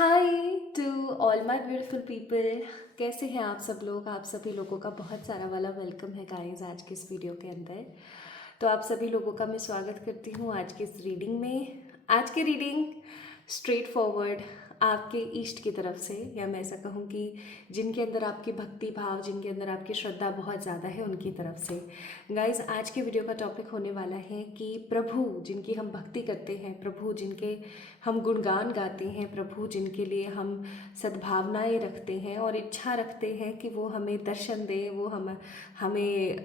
Hi to all my beautiful people. कैसे हैं आप सब लोग। आप सभी लोगों का बहुत सारा वाला वेलकम है गाइस आज के इस वीडियो के अंदर। तो आप सभी लोगों का मैं स्वागत करती हूँ आज की इस रीडिंग में। आज की रीडिंग स्ट्रेट फॉरवर्ड आपके ईष्ट की तरफ से, या मैं ऐसा कहूँ कि जिनके अंदर आपकी भक्ति भाव, जिनके अंदर आपकी श्रद्धा बहुत ज़्यादा है, उनकी तरफ से। गाइस आज के वीडियो का टॉपिक होने वाला है कि प्रभु जिनकी हम भक्ति करते हैं, प्रभु जिनके हम गुणगान गाते हैं, प्रभु जिनके लिए हम सद्भावनाएं रखते हैं और इच्छा रखते हैं कि वो हमें दर्शन दें, वो हमें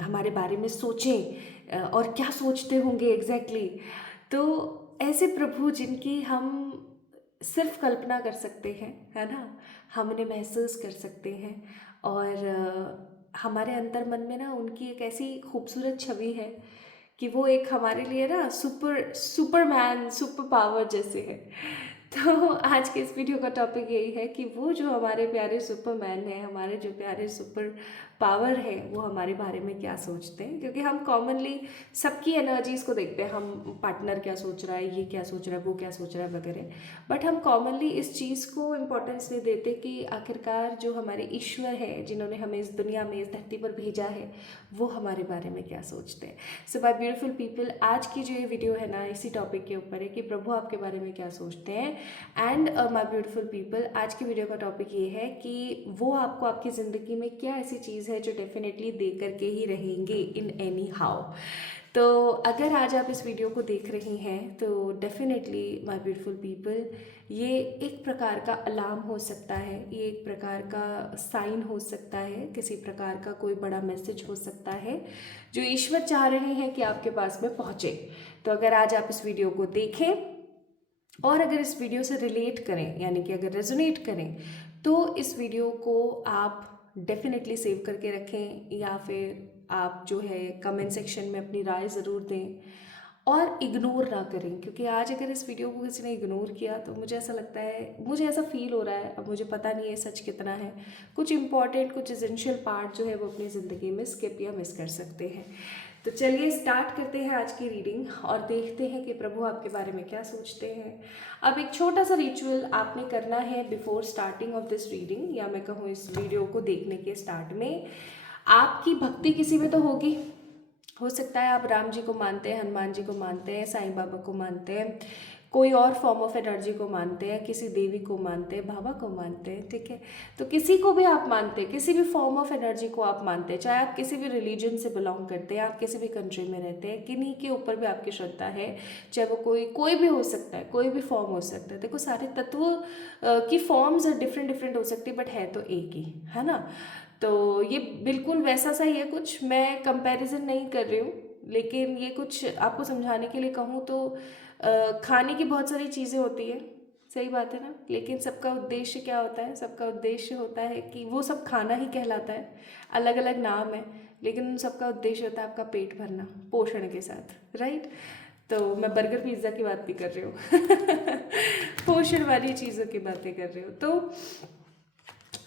हमारे बारे में सोचें, और क्या सोचते होंगे एग्जैक्टली। तो ऐसे प्रभु जिनकी हम सिर्फ कल्पना कर सकते हैं, है ना, हम उन्हें महसूस कर सकते हैं। और हमारे अंतर मन में ना उनकी एक ऐसी खूबसूरत छवि है कि वो एक हमारे लिए ना सुपरमैन, सुपर पावर जैसे है। तो आज के इस वीडियो का टॉपिक यही है कि वो जो हमारे प्यारे सुपरमैन है, हमारे जो प्यारे सुपर पावर है, वो हमारे बारे में क्या सोचते हैं। क्योंकि हम कॉमनली सबकी एनर्जीज़ को देखते हैं, हम पार्टनर क्या सोच रहा है, ये क्या सोच रहा है, वो क्या सोच रहा है वगैरह। बट हम कॉमनली इस चीज़ को इम्पोर्टेंस नहीं देते कि आखिरकार जो हमारे ईश्वर है, जिन्होंने हमें इस दुनिया में, इस धरती पर भेजा है, वो हमारे बारे में क्या सोचते हैं। सो माय ब्यूटीफुल पीपल, आज की जो ये वीडियो है ना, इसी टॉपिक के ऊपर है कि प्रभु आपके बारे में क्या सोचते हैं। एंड माय ब्यूटीफुल पीपल, आज की वीडियो का टॉपिक ये है कि वो आपको आपकी ज़िंदगी में क्या ऐसी चीज़ है जो डेफिनेटली दे करके ही रहेंगे इन एनी हाउ। तो अगर आज आप इस वीडियो को देख रही हैं तो डेफिनेटली माय ब्यूटीफुल पीपल, ये एक प्रकार का अलार्म हो सकता है, ये एक प्रकार का साइन हो सकता है, किसी प्रकार का कोई बड़ा मैसेज हो सकता है जो ईश्वर चाह रहे हैं कि आपके पास में पहुँचे। तो अगर आज आप इस वीडियो को देखें और अगर इस वीडियो से रिलेट करें, यानी कि अगर रेजोनेट करें, तो इस वीडियो को आप डेफिनेटली सेव करके रखें, या फिर आप जो है कमेंट सेक्शन में अपनी राय ज़रूर दें और इग्नोर ना करें। क्योंकि आज अगर इस वीडियो को किसी ने इग्नोर किया तो मुझे ऐसा लगता है, मुझे ऐसा फील हो रहा है, अब मुझे पता नहीं है सच कितना है, कुछ इंपॉर्टेंट, कुछ एसेंशियल पार्ट जो है वो अपनी ज़िंदगी में स्किप या मिस कर सकते हैं। तो चलिए स्टार्ट करते हैं आज की रीडिंग और देखते हैं कि प्रभु आपके बारे में क्या सोचते हैं। अब एक छोटा सा रिचुअल आपने करना है before starting of this reading, या मैं कहूँ इस वीडियो को देखने के स्टार्ट में। आपकी भक्ति किसी में तो होगी, हो सकता है आप राम जी को मानते हैं, हनुमान जी को मानते हैं, साईं बाबा को मानते हैं, कोई और फॉर्म ऑफ एनर्जी को मानते हैं, किसी देवी को मानते हैं, बाबा को मानते हैं, ठीक है। तो किसी को भी आप मानते हैं, किसी भी फॉर्म ऑफ एनर्जी को आप मानते हैं, चाहे आप किसी भी रिलीजन से बिलोंग करते हैं, आप किसी भी कंट्री में रहते हैं, किन्हीं के ऊपर भी आपकी श्रद्धा है, चाहे वो कोई भी हो सकता है, कोई भी फॉर्म हो सकता है। देखो सारे तत्व की फॉर्म्स डिफरेंट डिफरेंट हो सकती है, बट है तो एक ही, है ना। तो ये बिल्कुल वैसा सा ही है कुछ, मैं कंपैरिजन नहीं कर रही हूँ, लेकिन ये कुछ आपको समझाने के लिए कहूँ तो खाने की बहुत सारी चीज़ें होती है, सही बात है ना, लेकिन सबका उद्देश्य क्या होता है, सबका उद्देश्य होता है कि वो सब खाना ही कहलाता है, अलग अलग नाम है, लेकिन उन सबका उद्देश्य होता है आपका पेट भरना पोषण के साथ, राइट। तो मैं बर्गर पिज्ज़ा की बात नहीं कर रही हूँ पोषण वाली चीज़ों की बातें कर रही हूँ। तो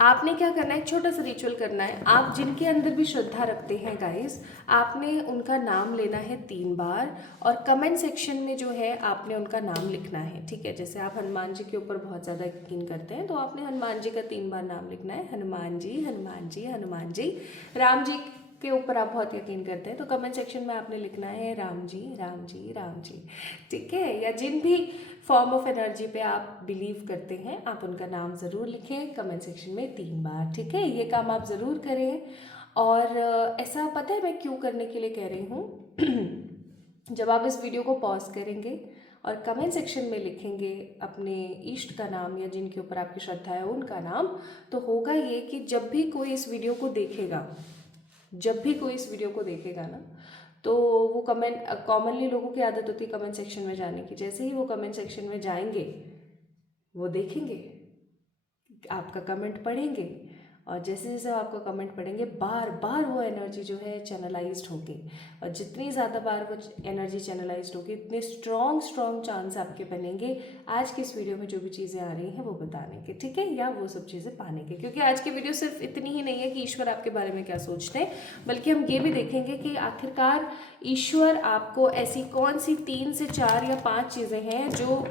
आपने क्या करना है, एक छोटा सा रिचुअल करना है। आप जिनके अंदर भी श्रद्धा रखते हैं गाइस, आपने उनका नाम लेना है 3 बार, और कमेंट सेक्शन में जो है आपने उनका नाम लिखना है, ठीक है। जैसे आप हनुमान जी के ऊपर बहुत ज़्यादा यकीन करते हैं तो आपने हनुमान जी का 3 बार नाम लिखना है, हनुमान जी, हनुमान जी, हनुमान जी। राम जी के ऊपर आप बहुत यकीन करते हैं तो कमेंट सेक्शन में आपने लिखना है राम जी, राम जी, राम जी, ठीक है। या जिन भी फॉर्म ऑफ एनर्जी पे आप बिलीव करते हैं, आप उनका नाम ज़रूर लिखें कमेंट सेक्शन में 3 बार, ठीक है। ये काम आप ज़रूर करें। और ऐसा पता है मैं क्यों करने के लिए कह रही हूँ जब आप इस वीडियो को पॉज करेंगे और कमेंट सेक्शन में लिखेंगे अपने इष्ट का नाम, या जिनके ऊपर आपकी श्रद्धा है उनका नाम, तो होगा ये कि जब भी कोई इस वीडियो को देखेगा, जब भी कोई इस वीडियो को देखेगा ना, तो वो कमेंट, कॉमनली लोगों की आदत होती है कमेंट सेक्शन में जाने की, जैसे ही वो कमेंट सेक्शन में जाएंगे वो देखेंगे, आपका कमेंट पढ़ेंगे, और जैसे जैसे आपका कमेंट पढ़ेंगे बार बार वो एनर्जी जो है चैनलाइज्ड होगी, और जितनी ज़्यादा बार वो एनर्जी चैनलाइज्ड होगी उतने स्ट्रॉन्ग चांस आपके बनेंगे आज की इस वीडियो में जो भी चीज़ें आ रही हैं वो बताने के, ठीक है, या वो सब चीज़ें पाने के। क्योंकि आज की वीडियो सिर्फ इतनी ही नहीं है कि ईश्वर आपके बारे में क्या सोचते हैं, बल्कि हम ये भी देखेंगे कि आखिरकार ईश्वर आपको ऐसी कौन सी 3 से 4 या 5 चीज़ें हैं जो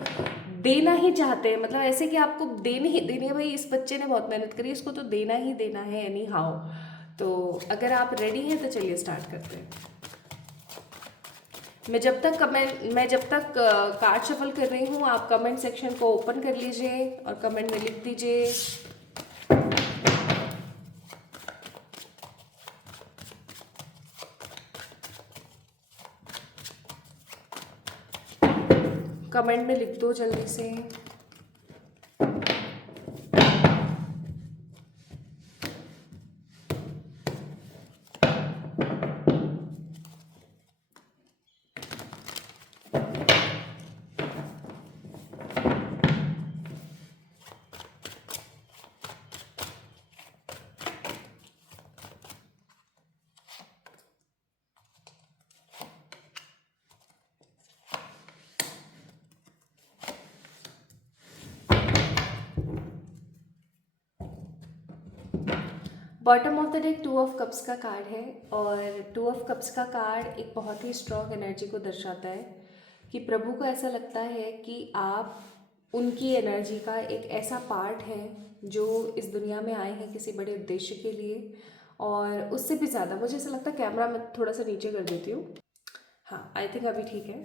देना ही चाहते हैं, मतलब ऐसे कि आपको देनी ही देनी है, भाई इस बच्चे ने बहुत मेहनत करी, इसको तो देना ही देना है एनी हाउ। तो अगर आप रेडी हैं तो चलिए स्टार्ट करते हैं। मैं जब तक कार्ड शफल कर रही हूँ, आप कमेंट सेक्शन को ओपन कर लीजिए और कमेंट में लिख दीजिए कमेंट में लिख दो जल्दी से। Bottom of the deck 2 of cups का कार्ड है, और 2 ऑफ कप्स का कार्ड एक बहुत ही स्ट्रॉन्ग एनर्जी को दर्शाता है कि प्रभु को ऐसा लगता है कि आप उनकी एनर्जी का एक ऐसा पार्ट है जो इस दुनिया में आए हैं किसी बड़े उद्देश्य के लिए। और उससे भी ज़्यादा मुझे ऐसा लगता है, कैमरा मैं थोड़ा सा नीचे कर देती हूँ, हाँ आई थिंक अभी ठीक है।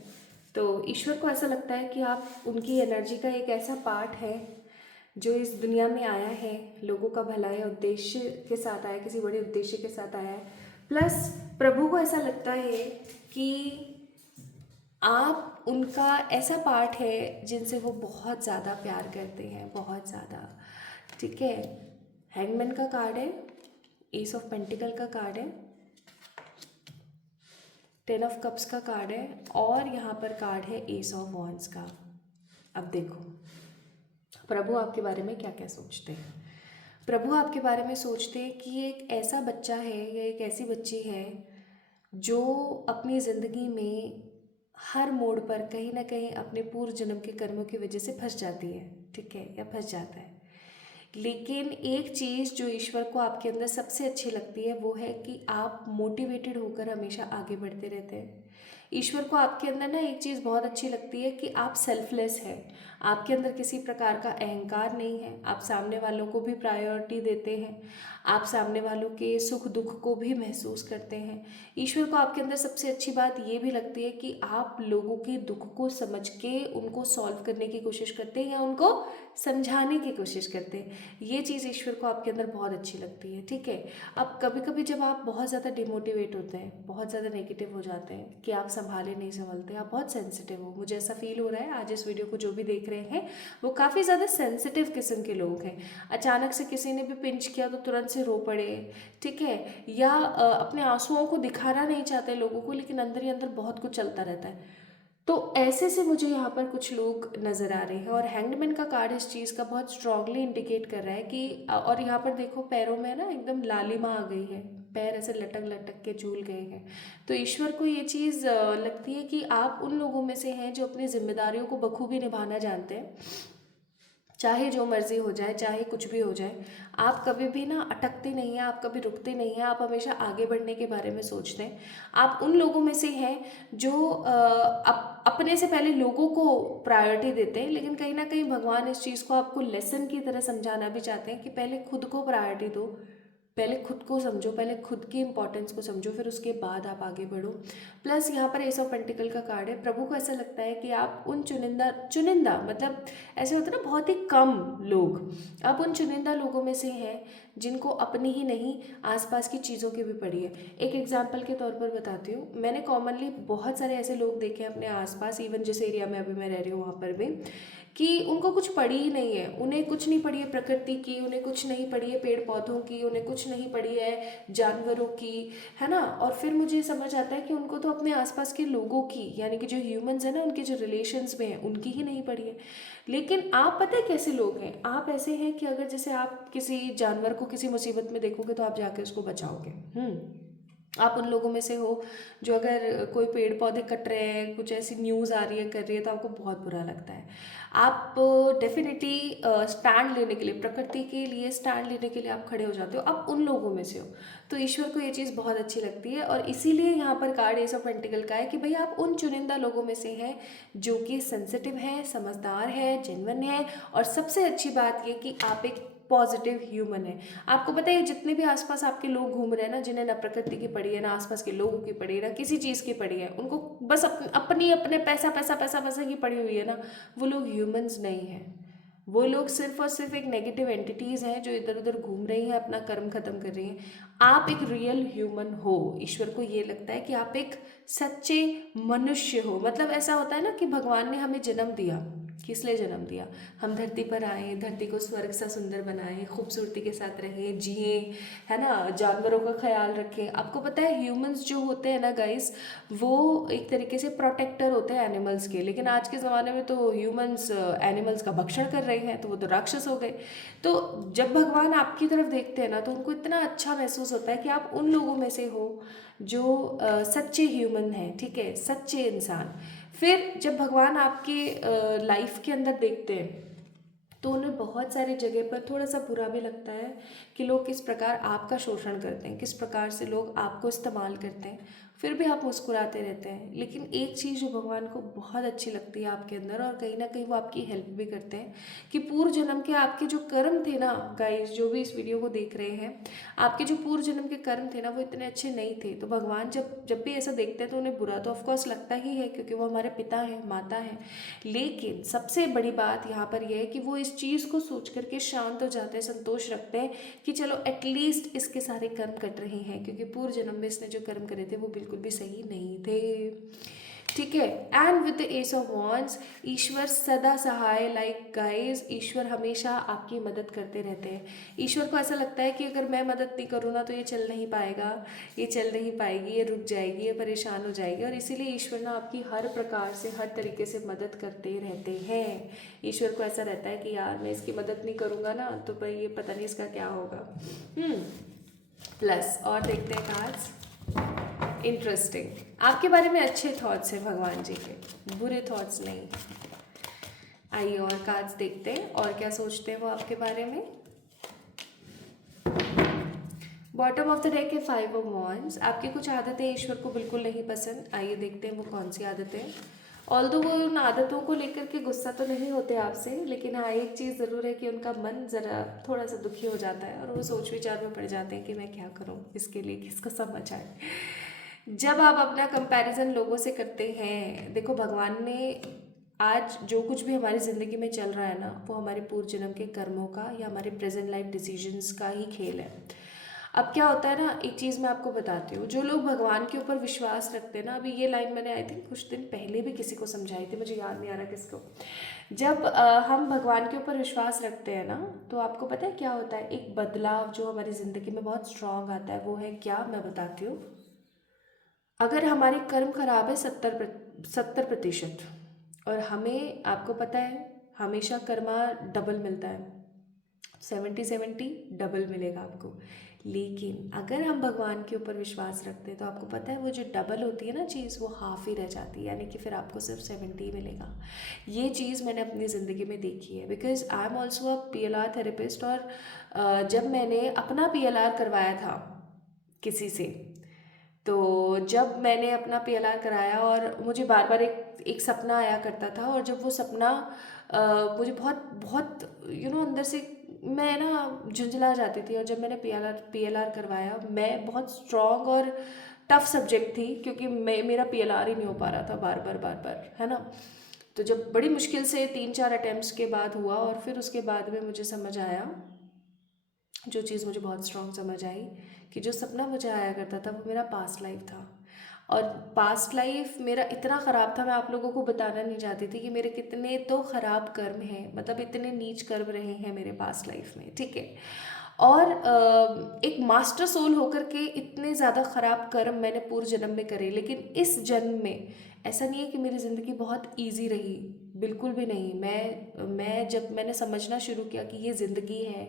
तो ईश्वर को ऐसा लगता है कि आप उनकी एनर्जी का एक ऐसा पार्ट है जो इस दुनिया में आया है लोगों का भला या उद्देश्य के साथ आया, किसी बड़े उद्देश्य के साथ आया है। प्लस प्रभु को ऐसा लगता है कि आप उनका ऐसा पार्ट है जिनसे वो बहुत ज़्यादा प्यार करते हैं, बहुत ज़्यादा। ठीक है, हैंगमैन का कार्ड है, एस ऑफ पेंटिकल का कार्ड है, 10 ऑफ कप्स का कार्ड है, और यहाँ पर कार्ड है एस ऑफ वॉन्ड्स का। अब देखो प्रभु आपके बारे में क्या क्या सोचते हैं। प्रभु आपके बारे में सोचते हैं कि ये एक ऐसा बच्चा है या एक ऐसी बच्ची है जो अपनी ज़िंदगी में हर मोड़ पर कहीं ना कहीं अपने पूर्व जन्म के कर्मों की वजह से फंस जाती है, ठीक है, या फंस जाता है। लेकिन एक चीज़ जो ईश्वर को आपके अंदर सबसे अच्छी लगती है वो है कि आप मोटिवेटेड होकर हमेशा आगे बढ़ते रहते हैं। ईश्वर को आपके अंदर ना एक चीज़ बहुत अच्छी लगती है कि आप सेल्फलेस हैं, आपके अंदर किसी प्रकार का अहंकार नहीं है, आप सामने वालों को भी प्रायोरिटी देते हैं, आप सामने वालों के सुख दुख को भी महसूस करते हैं। ईश्वर को आपके अंदर सबसे अच्छी बात ये भी लगती है कि आप लोगों के दुख को समझ के उनको सॉल्व करने की कोशिश करते हैं या उनको समझाने की कोशिश करते हैं। ये चीज़ ईश्वर को आपके अंदर बहुत अच्छी लगती है, ठीक है। अब कभी कभी जब आप बहुत ज़्यादा डिमोटिवेट होते हैं, बहुत ज़्यादा नेगेटिव हो जाते हैं कि आप संभाले नहीं संभलते, आप बहुत सेंसिटिव हो, मुझे ऐसा फील हो रहा है आज इस वीडियो को जो भी देख रहे हैं वो काफ़ी ज़्यादा सेंसिटिव किस्म के लोग हैं। अचानक से किसी ने भी पिंच किया तो तुरंत से रो पड़े, ठीक है, या अपने आंसुओं को दिखाना नहीं चाहते लोगों को, लेकिन अंदर ही अंदर बहुत कुछ चलता रहता है। तो ऐसे से मुझे यहाँ पर कुछ लोग नज़र आ रहे हैं, और हैंगमैन का कार्ड इस चीज़ का बहुत स्ट्रांगली इंडिकेट कर रहा है कि और यहाँ पर देखो पैरों में ना एकदम लालिमा आ गई है, पैर ऐसे लटक लटक के झूल गए हैं। तो ईश्वर को ये चीज़ लगती है कि आप उन लोगों में से हैं जो अपनी जिम्मेदारियों को बखूबी निभाना जानते हैं, चाहे जो मर्जी हो जाए, चाहे कुछ भी हो जाए। आप कभी भी ना अटकते नहीं हैं, आप कभी रुकते नहीं हैं, आप हमेशा आगे बढ़ने के बारे में सोचते हैं। आप उन लोगों में से हैं जो अपने से पहले लोगों को प्रायोरिटी देते हैं, लेकिन कहीं ना कहीं भगवान इस चीज़ को आपको लेसन की तरह समझाना भी चाहते हैं कि पहले खुद को प्रायोरिटी दो, पहले खुद को समझो, पहले खुद की इंपॉर्टेंस को समझो, फिर उसके बाद आप आगे बढ़ो। प्लस यहाँ पर एस ऑफ पेंटिकल का कार्ड है। प्रभु को ऐसा लगता है कि आप उन चुनिंदा चुनिंदा मतलब ऐसे होता है ना बहुत ही कम लोग, आप उन चुनिंदा लोगों में से हैं जिनको अपनी ही नहीं आसपास की चीज़ों की भी पड़ी है। एक एग्जाम्पल के तौर पर बताती हूँ, मैंने कॉमनली बहुत सारे ऐसे लोग देखे हैं अपने आसपास, इवन जिस एरिया में अभी मैं रह रही हूँ वहाँ पर भी, कि उनको कुछ पड़ी ही नहीं है, उन्हें कुछ नहीं पड़ी है प्रकृति की, उन्हें कुछ नहीं पड़ी है पेड़ पौधों की, उन्हें कुछ नहीं पड़ी है जानवरों की, है ना। और फिर मुझे समझ आता है कि उनको तो अपने आसपास के लोगों की, यानी कि जो ह्यूमंस हैं ना, उनके जो रिलेशंस में हैं उनकी ही नहीं पड़ी है। लेकिन आप पता है कैसे लोग हैं, आप ऐसे हैं कि अगर जैसे आप किसी जानवर को किसी मुसीबत में देखोगे तो आप जाके उसको बचाओगे, आप उन लोगों में से हो जो अगर कोई पेड़ पौधे कट रहे हैं, कुछ ऐसी न्यूज़ आ रही है कर रही है, तो आपको बहुत बुरा लगता है। आप डेफिनेटली स्टैंड लेने के लिए, प्रकृति के लिए स्टैंड लेने के लिए आप खड़े हो जाते हो, आप उन लोगों में से हो। तो ईश्वर को ये चीज़ बहुत अच्छी लगती है, और इसीलिए यहाँ पर कार्ड एस ऑफ पेंटिकल का है कि भाई आप उन चुनिंदा लोगों में से हैं जो कि सेंसिटिव है, समझदार है, जेन्युइन है, और सबसे अच्छी बात ये कि आप एक पॉजिटिव ह्यूमन है। आपको पता है जितने भी आसपास आपके लोग घूम रहे हैं ना, जिन्हें ना प्रकृति की पड़ी है, ना आसपास के लोगों की पड़ी है, ना किसी चीज़ की पड़ी है, उनको बस अपनी अपने पैसा पैसा पैसा पैसा की पड़ी हुई है ना, वो लोग ह्यूमंस नहीं हैं। वो लोग सिर्फ और सिर्फ एक नेगेटिव एंटिटीज़ हैं जो इधर उधर घूम रही हैं, अपना कर्म खत्म कर रही हैं। आप एक रियल ह्यूमन हो। ईश्वर को ये लगता है कि आप एक सच्चे मनुष्य हो। मतलब ऐसा होता है ना कि भगवान ने हमें जन्म दिया, किस लिए जन्म दिया? हम धरती पर आए, धरती को स्वर्ग सा सुंदर बनाएं, खूबसूरती के साथ रहें, जिए, है ना, जानवरों का ख्याल रखें। आपको पता है ह्यूमंस जो होते हैं ना गाइस, वो एक तरीके से प्रोटेक्टर होते हैं एनिमल्स के, लेकिन आज के ज़माने में तो ह्यूमंस एनिमल्स का भक्षण कर रहे हैं, तो वो तो राक्षस हो गए। तो जब भगवान आपकी तरफ देखते हैं ना, तो उनको इतना अच्छा महसूस होता है कि आप उन लोगों में से हो जो सच्चे ह्यूमन हैं, ठीक है, सच्चे इंसान। फिर जब भगवान आपके लाइफ के अंदर देखते हैं, तो उन्हें बहुत सारी जगह पर थोड़ा सा बुरा भी लगता है कि लोग किस प्रकार आपका शोषण करते हैं, किस प्रकार से लोग आपको इस्तेमाल करते हैं। फिर भी आप मुस्कुराते रहते हैं। लेकिन एक चीज़ जो भगवान को बहुत अच्छी लगती है आपके अंदर, और कहीं ना कहीं वो आपकी हेल्प भी करते हैं, कि पूर्व जन्म के आपके जो कर्म थे ना गाइस, जो भी इस वीडियो को देख रहे हैं, आपके जो पूर्व जन्म के कर्म थे ना, वो इतने अच्छे नहीं थे। तो भगवान जब जब भी ऐसा देखते हैं तो उन्हें बुरा तो ऑफकोर्स लगता ही है, क्योंकि वो हमारे पिता हैं, माता हैं। लेकिन सबसे बड़ी बात यहाँ पर यह है कि वो इस चीज़ को सोच करके शांत हो जाते हैं, संतोष रखते हैं कि चलो एटलीस्ट इसके सारे कर्म कट रहे हैं, क्योंकि पूर्व जन्म में इसने जो कर्म करे थे वो बिल्कुल भी सही नहीं थे। ठीक है। And with the ace of wands, ईश्वर सदा सहाय, लाइक गाइस, ईश्वर हमेशा आपकी मदद करते रहते हैं। ईश्वर को ऐसा लगता है कि अगर मैं मदद नहीं करूँ ना, तो ये चल नहीं पाएगा, ये चल नहीं पाएगी, ये रुक जाएगी, ये परेशान हो जाएगी। और इसीलिए ईश्वर ना आपकी हर प्रकार से, हर तरीके से मदद करते रहते हैं। ईश्वर को ऐसा रहता है कि यार मैं इसकी मदद नहीं करूँगा ना, तो भाई ये पता नहीं इसका क्या होगा। प्लस और देखते हैं कार्ड्स। इंटरेस्टिंग, आपके बारे में अच्छे थॉट्स हैं भगवान जी के, बुरे थॉट्स नहीं। आइए और कार्ड्स देखते हैं और क्या सोचते हैं वो आपके बारे में। बॉटम ऑफ द डेक है 5 ऑफ वॉन्ड्स। आपकी कुछ आदतें ईश्वर को बिल्कुल नहीं पसंद। आइए देखते हैं वो कौन सी आदतें। ऑल्दो वो उन आदतों को लेकर के गुस्सा तो नहीं होते आपसे, लेकिन हाँ एक चीज़ ज़रूर है कि उनका मन ज़रा थोड़ा सा दुखी हो जाता है, और वो सोच विचार में पड़ जाते हैं कि मैं क्या करूँ इसके लिए, किसको समझ आए। जब आप अपना कंपैरिजन लोगों से करते हैं, देखो भगवान ने आज जो कुछ भी हमारी ज़िंदगी में चल रहा है ना, वो हमारे पूर्व जन्म के कर्मों का या हमारे प्रेजेंट लाइफ डिसीजंस का ही खेल है। अब क्या होता है ना, एक चीज़ मैं आपको बताती हूँ, जो लोग भगवान के ऊपर विश्वास रखते हैं ना, अभी ये लाइन मैंने आई थिंक कुछ दिन पहले भी किसी को समझाई थी, मुझे याद नहीं आ रहा किसको। जब हम भगवान के ऊपर विश्वास रखते हैं ना, तो आपको पता है क्या होता है, एक बदलाव जो हमारी ज़िंदगी में बहुत स्ट्रांग आता है। वो है क्या, मैं बताती हूँ। अगर हमारे कर्म खराब है 70%, और हमें, आपको पता है हमेशा कर्मा डबल मिलता है, 70-70 डबल मिलेगा आपको। लेकिन अगर हम भगवान के ऊपर विश्वास रखते हैं, तो आपको पता है वो जो डबल होती है ना चीज़, वो हाफ ही रह जाती है, यानी कि फिर आपको सिर्फ 70 मिलेगा। ये चीज़ मैंने अपनी ज़िंदगी में देखी है, because I am also a PLR therapist. और जब मैंने अपना PLR करवाया था किसी से, तो जब मैंने अपना PLR कराया, और मुझे बार बार एक एक सपना आया करता था, और जब वो सपना मुझे बहुत बहुत अंदर से मैं ना झुंझला जाती थी। और जब मैंने PLR करवाया, मैं बहुत स्ट्रॉन्ग और टफ सब्जेक्ट थी, क्योंकि मेरा PLR ही नहीं हो पा रहा था, बार बार बार बार, है ना। तो जब बड़ी मुश्किल से 3-4 अटैम्प्ट्स के बाद हुआ, और फिर उसके बाद में मुझे समझ आया, जो चीज़ मुझे बहुत स्ट्रॉन्ग समझ आई, कि जो सपना मुझे आया करता था वो मेरा पास्ट लाइफ था। और पास्ट लाइफ मेरा इतना ख़राब था, मैं आप लोगों को बताना नहीं चाहती थी कि मेरे कितने तो ख़राब कर्म हैं, मतलब इतने नीच कर्म रहे हैं मेरे पास्ट लाइफ में, ठीक है। और एक मास्टर सोल होकर के इतने ज़्यादा ख़राब कर्म मैंने पूर्व जन्म में करे, लेकिन इस जन्म में ऐसा नहीं है कि मेरी ज़िंदगी बहुत ईजी रही, बिल्कुल भी नहीं। मैं जब मैंने समझना शुरू किया कि ये ज़िंदगी है,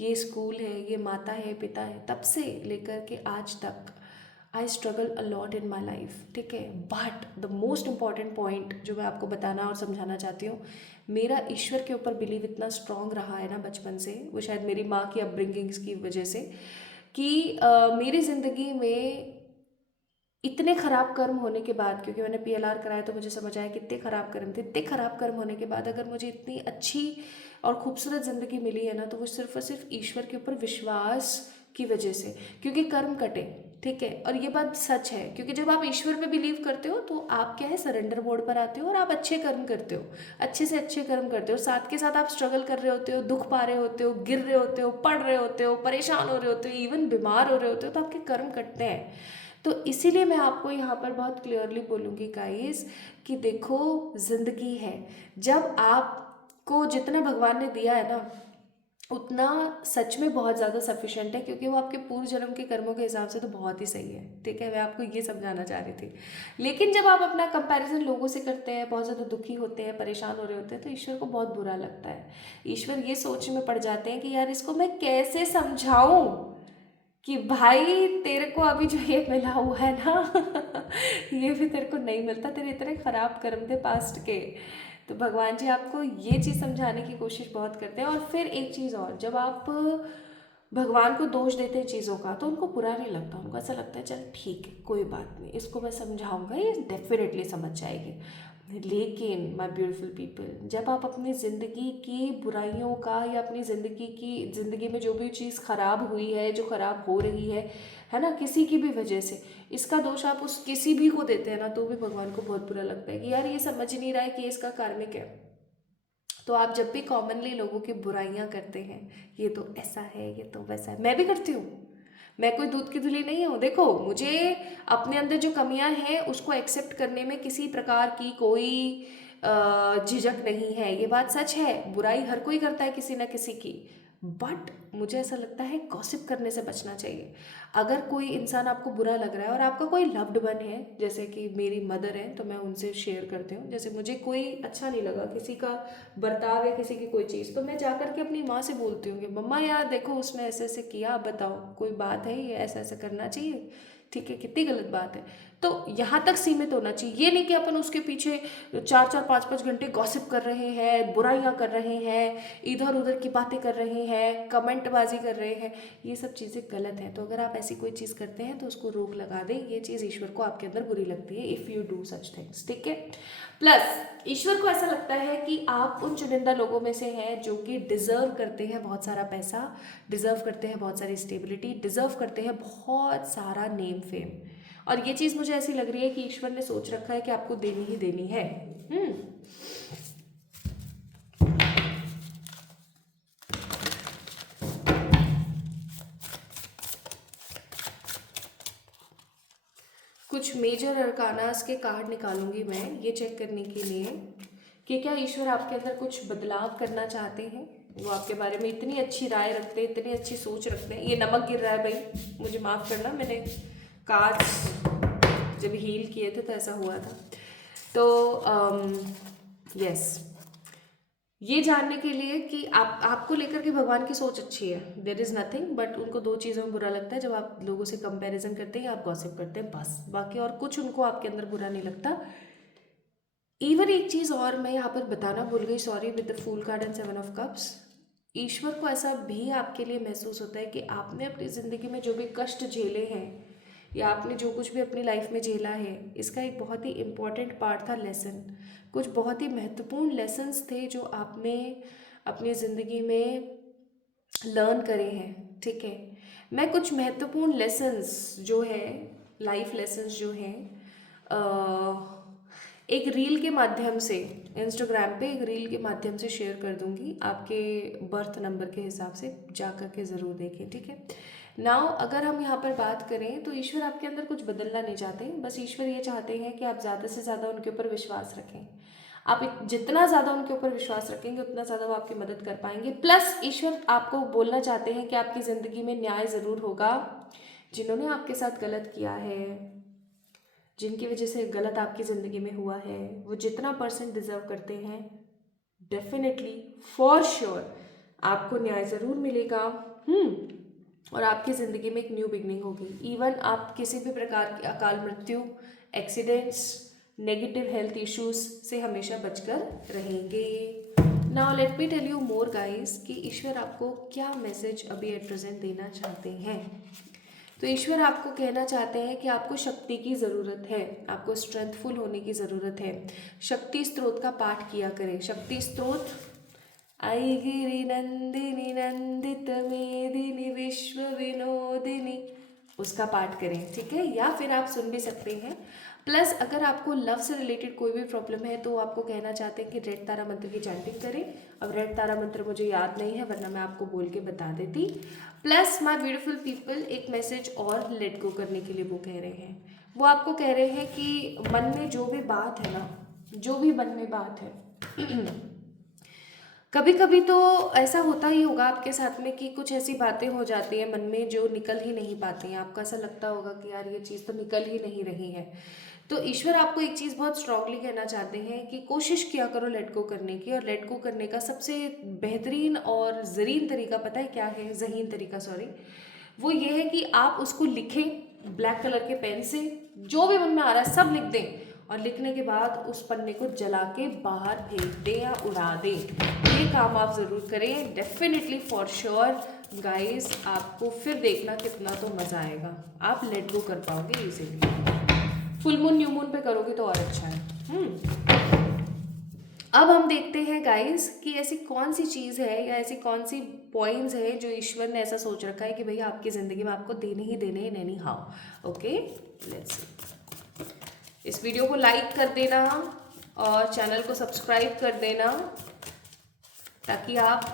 ये स्कूल है, ये माता है, पिता है, तब से लेकर के आज तक I struggle a lot in my life, ठीक है। But the most important point जो मैं आपको बताना और समझाना चाहती हूँ, मेरा ईश्वर के ऊपर बिलीव इतना स्ट्रांग रहा है ना बचपन से, वो शायद मेरी माँ की अपब्रिंगिंग्स की वजह से, कि मेरी ज़िंदगी में इतने खराब कर्म होने के बाद, क्योंकि मैंने पीएलआर कराया तो मुझे समझ आया कितने खराब कर्म थे, इतने खराब कर्म होने के बाद अगर मुझे इतनी अच्छी और खूबसूरत ज़िंदगी मिली है ना, तो वो सिर्फ और सिर्फ ईश्वर के ऊपर विश्वास की वजह से, क्योंकि कर्म कटे, ठीक है। और ये बात सच है, क्योंकि जब आप ईश्वर पे बिलीव करते हो तो आप क्या है, सरेंडर मोड पर आते हो और आप अच्छे कर्म करते हो, अच्छे से अच्छे कर्म करते हो, साथ के साथ आप स्ट्रगल कर रहे होते हो, दुख पा रहे होते हो, गिर रहे होते हो, पढ़ रहे होते हो, परेशान हो रहे होते हो, इवन बीमार हो रहे होते हो, तो आपके कर्म कटते हैं। तो इसीलिए मैं आपको यहाँ पर बहुत क्लियरली बोलूँगी गाइस, कि देखो ज़िंदगी है, जब आपको जितना भगवान ने दिया है ना, उतना सच में बहुत ज़्यादा सफिशेंट है, क्योंकि वो आपके पूर्व जन्म के कर्मों के हिसाब से तो बहुत ही सही है, ठीक है। मैं आपको ये समझाना चाह रही थी। लेकिन जब आप अपना कंपैरिजन लोगों से करते हैं, बहुत ज़्यादा दुखी होते हैं, परेशान हो रहे होते हैं, तो ईश्वर को बहुत बुरा लगता है। ईश्वर ये सोचने में पड़ जाते हैं कि यार इसको मैं कैसे समझाऊं कि भाई तेरे को अभी जो ये मिला हुआ है ना ये भी तेरे को नहीं मिलता, तेरे इतने खराब कर्म थे पास्ट के। तो भगवान जी आपको ये चीज़ समझाने की कोशिश बहुत करते हैं। और फिर एक चीज़ और, जब आप भगवान को दोष देते हैं चीज़ों का, तो उनको बुरा नहीं लगता, उनको ऐसा लगता है चल ठीक है, कोई बात नहीं, इसको मैं समझाऊंगा, ये डेफिनेटली समझ जाएगी। लेकिन माय ब्यूटीफुल पीपल, जब आप अपनी ज़िंदगी की बुराइयों का, या अपनी ज़िंदगी में जो भी चीज़ ख़राब हुई है, जो ख़राब हो रही है ना, किसी की भी वजह से, इसका दोष आप उस किसी भी को देते हैं ना, तो भी भगवान को बहुत बुरा लगता है कि यार ये समझ नहीं रहा है कि इसका कार्मिक है। तो आप जब भी कॉमनली लोगों की बुराइयां करते हैं, ये तो ऐसा है, ये तो वैसा है, मैं भी करती हूँ, मैं कोई दूध की धुली नहीं हूँ। देखो, मुझे अपने अंदर जो कमियां हैं उसको एक्सेप्ट करने में किसी प्रकार की कोई झिझक नहीं है, ये बात सच है। बुराई हर कोई करता है किसी ना किसी की, बट मुझे ऐसा लगता है गॉसिप करने से बचना चाहिए। अगर कोई इंसान आपको बुरा लग रहा है और आपका कोई लव्ड वन है, जैसे कि मेरी मदर है, तो मैं उनसे शेयर करती हूँ, जैसे मुझे कोई अच्छा नहीं लगा किसी का बर्ताव या किसी की कोई चीज़, तो मैं जा कर के अपनी माँ से बोलती हूँ कि मम्मा यार देखो उसने ऐसे ऐसे किया, आप बताओ कोई बात है, ये ऐसा ऐसा करना चाहिए, ठीक है, कितनी गलत बात है। तो यहाँ तक सीमित होना चाहिए, ये नहीं कि अपन उसके पीछे 4-4 5-5 घंटे गॉसिप कर रहे हैं, बुराइयाँ कर रहे हैं, इधर उधर की बातें कर रहे हैं, कमेंटबाजी कर रहे हैं, ये सब चीज़ें गलत है। तो अगर आप ऐसी कोई चीज़ करते हैं तो उसको रोक लगा दें, ये चीज़ ईश्वर को आपके अंदर बुरी लगती है if you do such things, ठीक है। प्लस ईश्वर को ऐसा लगता है कि आप उन चुनिंदा लोगों में से हैं जो कि डिजर्व करते हैं बहुत सारा पैसा, डिजर्व करते हैं बहुत सारी स्टेबिलिटी, डिजर्व करते हैं बहुत सारा नेम फेम। और ये चीज़ मुझे ऐसी लग रही है कि ईश्वर ने सोच रखा है कि आपको देनी ही देनी है। कुछ मेजर अरकानास के कार्ड निकालूंगी मैं ये चेक करने के लिए कि क्या ईश्वर आपके अंदर कुछ बदलाव करना चाहते हैं। वो आपके बारे में इतनी अच्छी राय रखते हैं, इतनी अच्छी सोच रखते हैं। ये नमक गिर रहा है भाई, मुझे माफ़ करना, मैंने कार्ड्स जब हील किए थे तो ऐसा हुआ था। तो यस, ये जानने के लिए कि आपको लेकर के भगवान की सोच अच्छी है, देर इज़ नथिंग, बट उनको दो चीज़ों में बुरा लगता है, जब आप लोगों से कंपैरिजन करते हैं या आप गॉसिप करते हैं, बस, बाकी और कुछ उनको आपके अंदर बुरा नहीं लगता। इवन एक चीज़ और मैं यहाँ पर बताना भूल गई, sorry, with the fool card and 7 of cups, ईश्वर को ऐसा भी आपके लिए महसूस होता है कि आपने अपनी ज़िंदगी में जो भी कष्ट झेले हैं, या आपने जो कुछ भी अपनी लाइफ में झेला है, इसका एक बहुत ही इम्पॉर्टेंट पार्ट था लेसन। कुछ बहुत ही महत्वपूर्ण लेसन्स थे जो आपने अपनी ज़िंदगी में लर्न करे हैं, ठीक है। मैं कुछ महत्वपूर्ण लेसन्स जो है, लाइफ लेसन्स जो हैं, एक रील के माध्यम से, इंस्टाग्राम पे एक रील के माध्यम से शेयर कर दूंगी, आपके बर्थ नंबर के हिसाब से जा कर के ज़रूर देखें, ठीक है। नाउ अगर हम यहाँ पर बात करें तो ईश्वर आपके अंदर कुछ बदलना नहीं चाहते, बस ईश्वर ये चाहते हैं कि आप ज़्यादा से ज़्यादा उनके ऊपर विश्वास रखें। आप जितना ज़्यादा उनके ऊपर विश्वास रखेंगे उतना ज़्यादा वो आपकी मदद कर पाएंगे। प्लस ईश्वर आपको बोलना चाहते हैं कि आपकी ज़िंदगी में न्याय ज़रूर होगा। जिन्होंने आपके साथ गलत किया है, जिनकी वजह से गलत आपकी ज़िंदगी में हुआ है, वो जितना % डिज़र्व करते हैं, डेफिनेटली फॉर श्योर आपको न्याय ज़रूर मिलेगा। और आपकी ज़िंदगी में एक न्यू बिगनिंग होगी। इवन आप किसी भी प्रकार की अकाल मृत्यु, एक्सीडेंट्स, नेगेटिव हेल्थ इश्यूज से हमेशा बचकर रहेंगे। Now let me tell you more guys कि ईश्वर आपको क्या मैसेज अभी एट प्रेजेंट देना चाहते हैं। तो ईश्वर आपको कहना चाहते हैं कि आपको शक्ति की ज़रूरत है, आपको स्ट्रेंथफुल होने की ज़रूरत है। शक्ति स्त्रोत का पाठ किया करें। शक्ति स्त्रोत आई गिरि नंदिनी नंदित मेदिनी विश्व विनोदिनी, उसका पाठ करें, ठीक है। या फिर आप सुन भी सकते हैं। प्लस अगर आपको लव से रिलेटेड कोई भी प्रॉब्लम है तो आपको कहना चाहते हैं कि रेड तारा मंत्र की चैंटिंग करें। अब रेड तारा मंत्र मुझे याद नहीं है, वरना मैं आपको बोल के बता देती। प्लस माय ब्यूटीफुल पीपल, एक मैसेज और लेट गो करने के लिए वो कह रहे हैं। वो आपको कह रहे हैं कि मन में जो भी बात है ना, जो भी मन में बात है कभी कभी तो ऐसा होता ही होगा आपके साथ में कि कुछ ऐसी बातें हो जाती हैं मन में जो निकल ही नहीं पाती हैं। आपको ऐसा लगता होगा कि यार ये चीज़ तो निकल ही नहीं रही है। तो ईश्वर आपको एक चीज़ बहुत स्ट्रांगली कहना चाहते हैं कि कोशिश किया करो लेट गो करने की। और लेट गो करने का सबसे बेहतरीन और ज़रीन तरीका पता है क्या है? ज़हीन तरीका, सॉरी, वो ये है कि आप उसको लिखें ब्लैक कलर के पेन से, जो भी मन में आ रहा है सब लिख दें। और लिखने के बाद उस पन्ने को जला के बाहर फेंक दें या उड़ा दें। ये काम आप ज़रूर करें। डेफिनेटली फॉर श्योर गाइस, आपको फिर देखना कितना तो मज़ा आएगा। आप लेट गो कर पाओगे easily. Full moon new moon पे करोगे तो और अच्छा है। अब हम देखते हैं गाइस कि ऐसी कौन सी चीज़ है या ऐसी कौन सी पॉइंट्स है जो ईश्वर ने ऐसा सोच रखा है कि भैया आपकी ज़िंदगी में आपको देने ही देने हैं, any how. Okay, let's see. इस वीडियो को लाइक कर देना और चैनल को सब्सक्राइब कर देना ताकि आप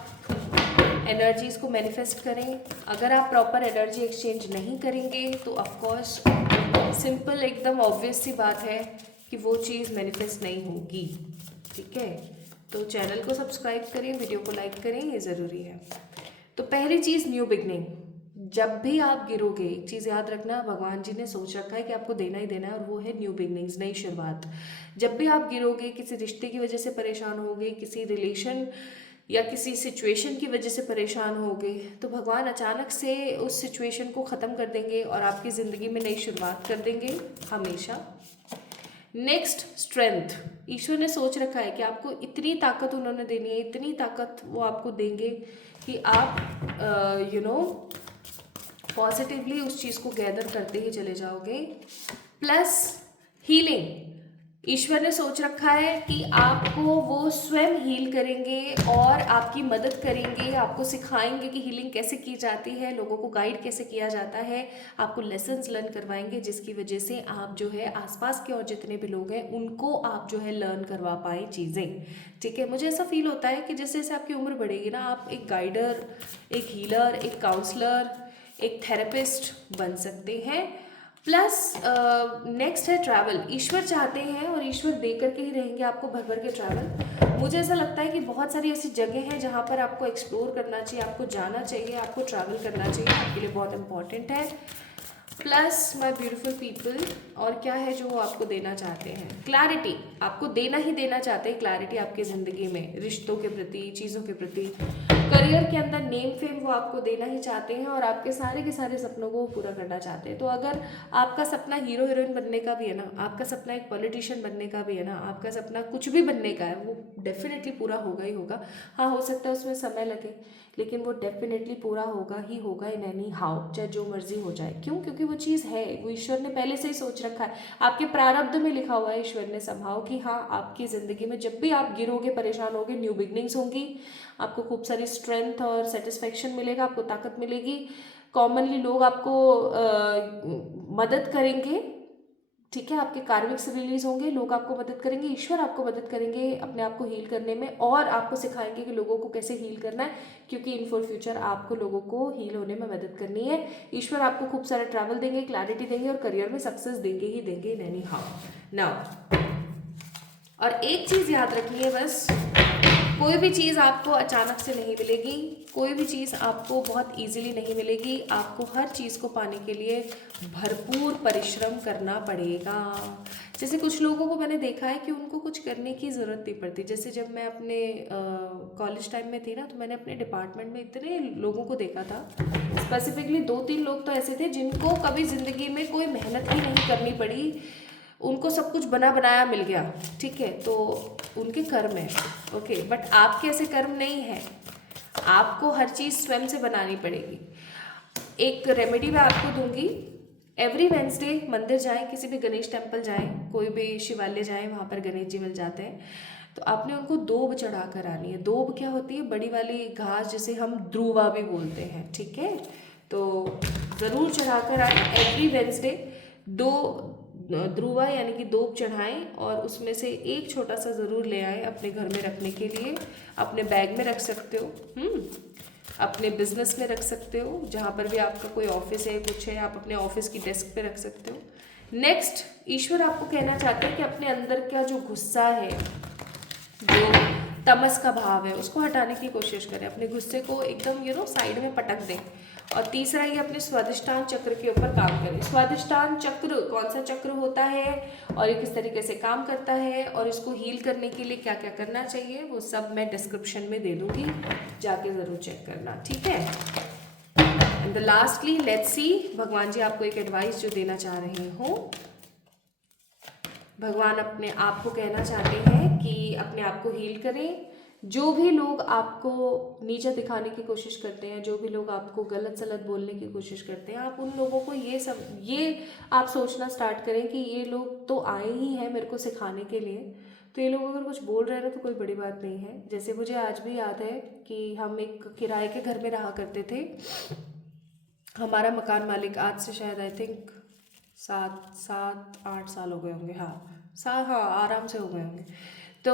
एनर्जीज को मैनिफेस्ट करें। अगर आप प्रॉपर एनर्जी एक्सचेंज नहीं करेंगे तो ऑफकोर्स सिंपल एकदम ऑब्वियस सी बात है कि वो चीज़ मैनिफेस्ट नहीं होगी, ठीक है। तो चैनल को सब्सक्राइब करें, वीडियो को लाइक करें, ये ज़रूरी है। तो पहली चीज़ न्यू बिगनिंग। जब भी आप गिरोगे, एक चीज़ याद रखना, भगवान जी ने सोच रखा है कि आपको देना ही देना है, और वो है न्यू बिगनिंग्स, नई शुरुआत। जब भी आप गिरोगे, किसी रिश्ते की वजह से परेशान होगे, किसी रिलेशन या किसी सिचुएशन की वजह से परेशान होगे, तो भगवान अचानक से उस सिचुएशन को ख़त्म कर देंगे और आपकी ज़िंदगी में नई शुरुआत कर देंगे हमेशा। Next, strength. ईश्वर ने सोच रखा है कि आपको इतनी ताकत उन्होंने देनी है, इतनी ताकत वो आपको देंगे कि आप पॉजिटिवली उस चीज़ को गैदर करते ही चले जाओगे। Plus healing. ईश्वर ने सोच रखा है कि आपको वो स्वयं हील करेंगे और आपकी मदद करेंगे, आपको सिखाएंगे कि हीलिंग कैसे की जाती है, लोगों को गाइड कैसे किया जाता है, आपको लेसन्स लर्न करवाएंगे जिसकी वजह से आप जो है आसपास के और जितने भी लोग हैं उनको आप जो है लर्न करवा पाए चीज़ें, ठीक है। मुझे ऐसा फील होता है कि जैसे जैसे आपकी उम्र बढ़ेगी ना, आप एक गाइडर, एक हीलर, एक काउंसलर, एक थेरेपिस्ट बन सकते हैं। प्लस नेक्स्ट है ट्रैवल। ईश्वर चाहते हैं और ईश्वर दे करके ही रहेंगे आपको भर भर के ट्रैवल। मुझे ऐसा लगता है कि बहुत सारी ऐसी जगह हैं जहाँ पर आपको एक्सप्लोर करना चाहिए, आपको जाना चाहिए, आपको ट्रैवल करना चाहिए, आपके लिए बहुत इंपॉर्टेंट है। प्लस माय ब्यूटीफुल पीपल, और क्या है जो वो आपको देना चाहते हैं? क्लैरिटी। आपको देना ही देना चाहते हैं क्लैरिटी आपकी ज़िंदगी में, रिश्तों के प्रति, चीज़ों के प्रति। करियर के अंदर नेम फेम वो आपको देना ही चाहते हैं और आपके सारे के सारे सपनों को वो पूरा करना चाहते हैं। तो अगर आपका सपना हीरो हीरोइन बनने का भी है ना, आपका सपना एक पॉलिटिशियन बनने का भी है ना, आपका सपना कुछ भी बनने का है, वो डेफिनेटली पूरा होगा ही होगा। हाँ, हो सकता है उसमें समय लगे, लेकिन वो डेफिनेटली पूरा होगा ही होगा इन एनी हाउ, चाहे जो मर्जी हो जाए। क्यों? क्योंकि वो चीज़ है, वो ईश्वर ने पहले से ही सोच रखा है, आपके प्रारब्ध में लिखा हुआ है ईश्वर ने संभाव कि हाँ, आपकी ज़िंदगी में जब भी आप गिरोगे, परेशान होगे, न्यू बिगनिंग्स होंगी, आपको खूब सारी स्ट्रेंथ और सेटिस्फेक्शन मिलेगा, आपको ताकत मिलेगी। कॉमनली लोग आपको मदद करेंगे, ठीक है। आपके कार्मिक से रिलीज होंगे, लोग आपको मदद करेंगे, ईश्वर आपको मदद करेंगे अपने आप को हील करने में, और आपको सिखाएंगे कि लोगों को कैसे हील करना है, क्योंकि इन फॉर फ्यूचर आपको लोगों को हील होने में मदद करनी है। ईश्वर आपको खूब सारा ट्रैवल देंगे, क्लैरिटी देंगे और करियर में सक्सेस देंगे ही देंगे इन एनी हाउ। नाउ, और एक चीज़ याद रखनी है बस, कोई भी चीज़ आपको अचानक से नहीं मिलेगी, कोई भी चीज़ आपको बहुत इजीली नहीं मिलेगी। आपको हर चीज़ को पाने के लिए भरपूर परिश्रम करना पड़ेगा। जैसे कुछ लोगों को मैंने देखा है कि उनको कुछ करने की ज़रूरत नहीं पड़ती। जैसे जब मैं अपने कॉलेज टाइम में थी ना, तो मैंने अपने डिपार्टमेंट में इतने लोगों को देखा था। स्पेसिफिकली 2-3 लोग तो ऐसे थे जिनको कभी ज़िंदगी में कोई मेहनत ही नहीं करनी पड़ी, उनको सब कुछ बना बनाया मिल गया। ठीक है, तो उनके कर्म है। ओके, बट आपके ऐसे कर्म नहीं है, आपको हर चीज़ स्वयं से बनानी पड़ेगी। एक रेमेडी मैं आपको दूंगी। एवरी वेंसडे मंदिर जाएं, किसी भी गणेश टेम्पल जाएं, कोई भी शिवालय जाएं, वहाँ पर गणेश जी मिल जाते हैं। तो आपने उनको दोब चढ़ा कर आनी है। दोब क्या होती है? बड़ी वाली घास, जिसे हम ध्रुवा भी बोलते हैं। ठीक है, तो ज़रूर चढ़ा कर आए। एवरी वेंसडे 2 ध्रुवा यानी कि दोब चढ़ाएं, और उसमें से एक छोटा सा ज़रूर ले आए अपने घर में रखने के लिए। अपने बैग में रख सकते हो, अपने बिजनेस में रख सकते हो, जहाँ पर भी आपका कोई ऑफिस है, कुछ है, आप अपने ऑफिस की डेस्क पे रख सकते हो। नेक्स्ट, ईश्वर आपको कहना चाहते हैं कि अपने अंदर का जो गुस्सा है, जो तमस का भाव है, उसको हटाने की कोशिश करें। अपने गुस्से को एकदम साइड में पटक दें। और तीसरा, ये अपने स्वादिष्टान चक्र के ऊपर काम करें। स्वादिष्टान चक्र कौन सा चक्र होता है और ये किस तरीके से काम करता है, और इसको हील करने के लिए क्या क्या करना चाहिए, वो सब मैं डिस्क्रिप्शन में दे दूंगी, जाके ज़रूर चेक करना। ठीक है, एंड लास्टली लेट्स सी, भगवान जी आपको एक एडवाइस जो देना चाह रहे हो। भगवान अपने आप को कहना चाहते हैं कि अपने आप को हील करें। जो भी लोग आपको नीचा दिखाने की कोशिश करते हैं, जो भी लोग आपको गलत सलत बोलने की कोशिश करते हैं, आप उन लोगों को ये आप सोचना स्टार्ट करें कि ये लोग तो आए ही हैं मेरे को सिखाने के लिए, तो ये लोग अगर कुछ बोल रहे हैं ना तो कोई बड़ी बात नहीं है। जैसे मुझे आज भी याद है कि हम एक किराए के घर में रहा करते थे। हमारा मकान मालिक, आज से शायद आई थिंक 7-8 साल हो गए होंगे, हाँ आराम से हो गए होंगे। तो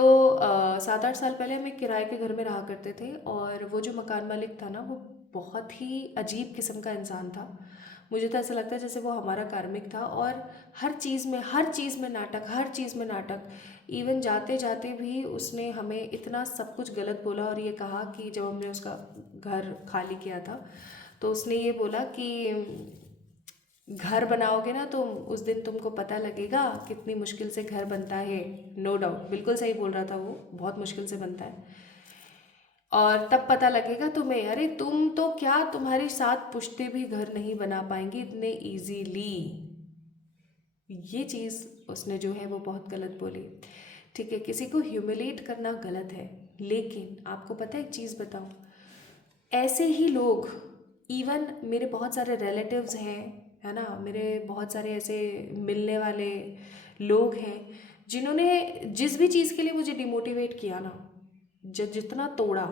7-8 साल पहले हम एक किराए के घर में रहा करते थे, और वो जो मकान मालिक था ना, वो बहुत ही अजीब किस्म का इंसान था। मुझे तो ऐसा लगता है जैसे वो हमारा कार्मिक था, और हर चीज़ में नाटक, हर चीज़ में नाटक। इवन जाते जाते भी उसने हमें इतना सब कुछ गलत बोला, और ये कहा कि जब हमने उसका घर खाली किया था, तो उसने ये बोला कि घर बनाओगे ना तो उस दिन तुमको पता लगेगा कितनी मुश्किल से घर बनता है। नो डाउट, बिल्कुल सही बोल रहा था वो, बहुत मुश्किल से बनता है। और तब पता लगेगा तुम्हें, अरे तुम तो क्या, तुम्हारी 7 पुश्तें भी घर नहीं बना पाएंगी इतने इजीली। ये चीज़ उसने जो है वो बहुत गलत बोली। ठीक है, किसी को ह्यूमिलेट करना गलत है, लेकिन आपको पता है एक चीज़ बताऊं, ऐसे ही लोग, इवन मेरे बहुत सारे रिलेटिव्स हैं, है ना, मेरे बहुत सारे ऐसे मिलने वाले लोग हैं जिन्होंने जिस भी चीज़ के लिए मुझे डिमोटिवेट किया ना, जितना तोड़ा,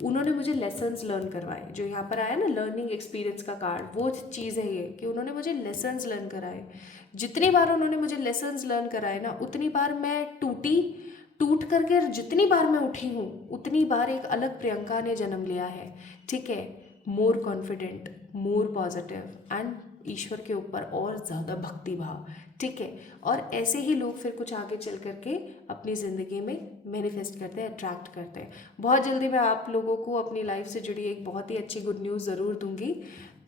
उन्होंने मुझे लेसन्स लर्न करवाए। जो यहाँ पर आया ना लर्निंग एक्सपीरियंस का कार्ड, वो चीज़ है ये कि उन्होंने मुझे लेसन्स लर्न कराए। जितनी बार उन्होंने मुझे लेसन्स लर्न कराए ना, उतनी बार मैं टूट करके जितनी बार मैं उठी हूँ, उतनी बार एक अलग प्रियंका ने जन्म लिया है। ठीक है, more confident, more positive, and ईश्वर के ऊपर और ज़्यादा भक्ति भाव। ठीक है, और ऐसे ही लोग फिर कुछ आगे चल करके अपनी ज़िंदगी में मैनिफेस्ट करते हैं, अट्रैक्ट करते हैं। बहुत जल्दी मैं आप लोगों को अपनी लाइफ से जुड़ी एक बहुत ही अच्छी गुड न्यूज़ ज़रूर दूंगी,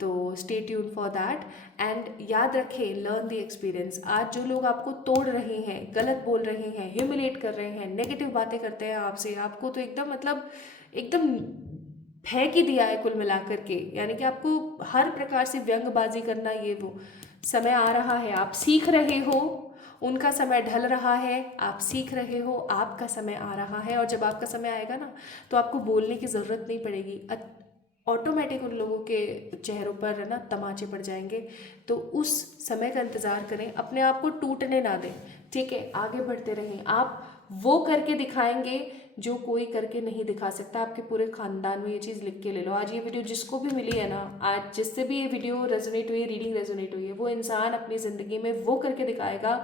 तो stay tune for that. And याद रखें, लर्न द एक्सपीरियंस। आज जो लोग आपको तोड़ रहे हैं, गलत बोल रहे हैं, ह्यूमिलेट कर रहे हैं, नेगेटिव बातें करते हैं आपसे, आपको तो एकदम फेंक ही दिया है कुल मिलाकर के, यानी कि आपको हर प्रकार से व्यंगबाजी करना, ये वो समय आ रहा है, आप सीख रहे हो, उनका समय ढल रहा है, आप सीख रहे हो, आपका समय आ रहा है। और जब आपका समय आएगा ना, तो आपको बोलने की ज़रूरत नहीं पड़ेगी, ऑटोमेटिक उन लोगों के चेहरों पर है ना तमाचे पड़ जाएंगे। तो उस समय का इंतज़ार करें, अपने आप को टूटने ना दें। ठीक है, आगे बढ़ते रहें। आप वो करके दिखाएंगे जो कोई करके नहीं दिखा सकता। आपके पूरे खानदान में ये चीज़ लिख के ले लो। आज ये वीडियो जिसको भी मिली है ना, आज जिससे भी ये वीडियो रेजोनेट हुई है, रीडिंग रेजोनेट हुई है, वो इंसान अपनी ज़िंदगी में वो करके दिखाएगा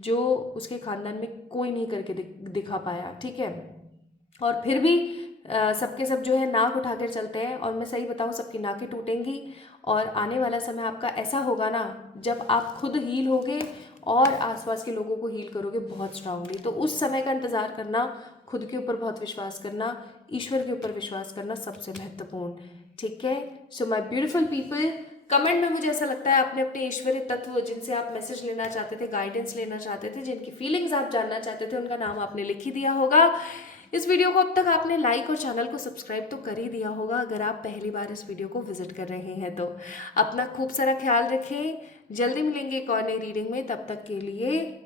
जो उसके खानदान में कोई नहीं करके दिखा पाया। ठीक है, और फिर भी सबके सब जो है नाक उठाकर चलते हैं, और मैं सही बताऊं, सबकी नाकें टूटेंगी। और आने वाला समय आपका ऐसा होगा ना, जब आप खुद हील होगे और आसपास के लोगों को हील करोगे बहुत स्ट्रांगली। तो उस समय का इंतज़ार करना, खुद के ऊपर बहुत विश्वास करना, ईश्वर के ऊपर विश्वास करना सबसे महत्वपूर्ण, ठीक है। So my beautiful people, comment में मुझे ऐसा लगता है अपने अपने ईश्वरीय तत्व जिनसे आप मैसेज लेना चाहते थे, गाइडेंस लेना चाहते थे, जिनकी फीलिंग्स आप जानना चाहते थे, उनका नाम आपने लिख ही दिया होगा। इस वीडियो को अब तक आपने लाइक और चैनल को सब्सक्राइब तो कर ही दिया होगा अगर आप पहली बार इस वीडियो को विजिट कर रहे हैं तो। अपना खूब सारा ख्याल रखें, जल्दी मिलेंगे एक और नई रीडिंग में, तब तक के लिए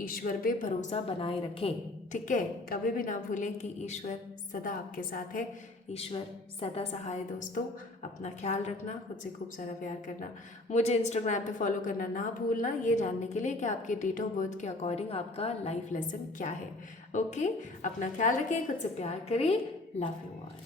ईश्वर पे भरोसा बनाए रखें, ठीक है। कभी भी ना भूलें कि ईश्वर सदा आपके साथ है, ईश्वर सदा सहाय। दोस्तों अपना ख्याल रखना, खुद से खूब सारा प्यार करना। मुझे इंस्टाग्राम पे फॉलो करना ना भूलना, ये जानने के लिए कि आपके डेट ऑफ बर्थ के अकॉर्डिंग आपका लाइफ लेसन क्या है। ओके, अपना ख्याल रखें, खुद से प्यार करें। Love you all.